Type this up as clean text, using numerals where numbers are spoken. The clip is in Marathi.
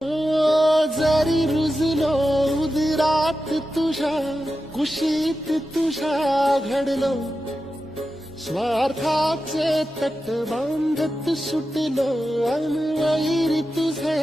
जरी रुजलो उदरात तुझ्या कुशीत तुझ्या घडलो स्वार्थाचे तट बांधत सुटलो अनवैरी तुझे